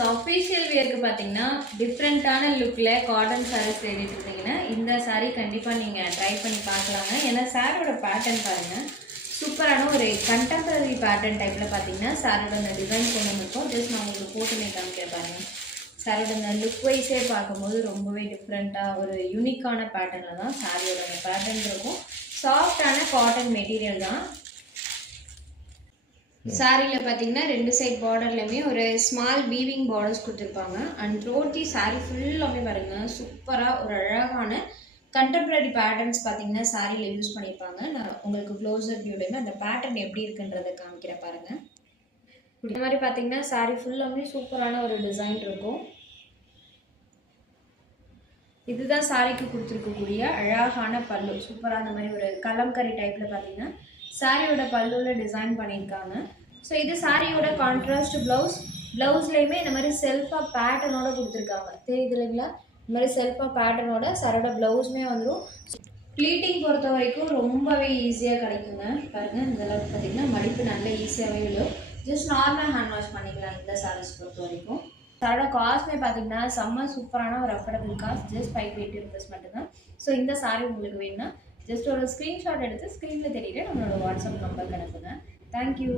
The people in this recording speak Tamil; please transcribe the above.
ஸோ அஃபிஷியல் வியருக்கு பார்த்தீங்கன்னா டிஃப்ரெண்ட்டான லுக்கில் காட்டன் சாரீஸ் தேடிட்டு இருந்தீங்கன்னா இந்த சாரீ கண்டிப்பாக நீங்கள் ட்ரை பண்ணி பார்க்கலாங்க. ஏன்னா சாரியோட பேட்டர்ன் பாருங்கள், சூப்பரான ஒரு கண்டெம்பரரி பேட்டர்ன் டைப்பில் பார்த்தீங்கன்னா சாரியோட அந்த டிசைன் கொண்டு வந்துருக்கோம். ஜஸ்ட் நான் உங்களுக்கு போட்டு காமிக்கிறேன் பாருங்கள். சாரியோட அந்த லுக் வைஸே பார்க்கும்போது ரொம்பவே டிஃப்ரெண்ட்டாக ஒரு யூனிக்கான பேட்டர்னில் தான் சாரியோட அந்த பேட்டர்ன் இருக்கும். சாஃப்டான காட்டன் மெட்டீரியல் தான். சாரியில் பார்த்தீங்கன்னா ரெண்டு சைட் பார்டர்லையுமே ஒரு ஸ்மால் வீவிங் பார்டர்ஸ் கொடுத்துருப்பாங்க. அண்ட் த்ரோட்டி சாரி ஃபுல்லாமே பாருங்கள், சூப்பராக ஒரு அழகான கண்டெம்பரரி பேட்டர்ன்ஸ் பார்த்தீங்கன்னா சாரியில் யூஸ் பண்ணியிருப்பாங்க. நான் உங்களுக்கு க்ளோஸர் வியூலையுமே அந்த பேட்டர்ன் எப்படி இருக்குன்றதை காமிக்கிறேன் பாருங்கள். இந்த மாதிரி பார்த்தீங்கன்னா சாரி ஃபுல்லாமே சூப்பரான ஒரு டிசைன் இருக்கும். இதுதான் சாரிக்கு கொடுத்துருக்கக்கூடிய அழகான பல்லு. சூப்பராக அந்த மாதிரி ஒரு கலம்கரி டைப்பில் பார்த்தீங்கன்னா சாரியோட பல்லுவில் டிசைன் பண்ணியிருக்காங்க. ஸோ இது சாரியோட கான்ட்ராஸ்ட் ப்ளவுஸ். ப்ளவுஸ்லேயுமே இந்த மாதிரி செல்ஃபாக பேட்டர்னோட கொடுத்துருக்காங்க, தெரியுது இல்லைங்களா? இந்த மாதிரி செல்ஃபாக பேட்டர்னோட சாரியோட ப்ளவுஸுமே வந்துடும். ப்ளீட்டிங் பொறுத்த வரைக்கும் ரொம்பவே ஈஸியாக கிடைக்குங்க. பாருங்கள், இந்த அளவுக்கு பார்த்தீங்கன்னா மடிப்பு நல்ல ஈஸியாகவே விழும். ஜஸ்ட் நார்மல் ஹேண்ட் வாஷ் பண்ணிக்கலாம் இந்த சாரீஸ் பொறுத்த வரைக்கும். அதோட காஸ்ட்மே பார்த்தீங்கன்னா செம்ம சூப்பரான ஒரு அஃபோர்டபுள் காஸ்ட், ஜஸ்ட் 580 ருபீஸ் மட்டும்தான். ஸோ இந்த சாரீ உங்களுக்கு வேணும்னா ஜஸ்ட் ஒரு ஸ்க்ரீன்ஷாட் எடுத்து ஸ்க்ரீனில் தெரியுது நம்மளோட வாட்ஸ்அப் நம்பருக்கு அனுப்புங்க. தேங்க்யூ.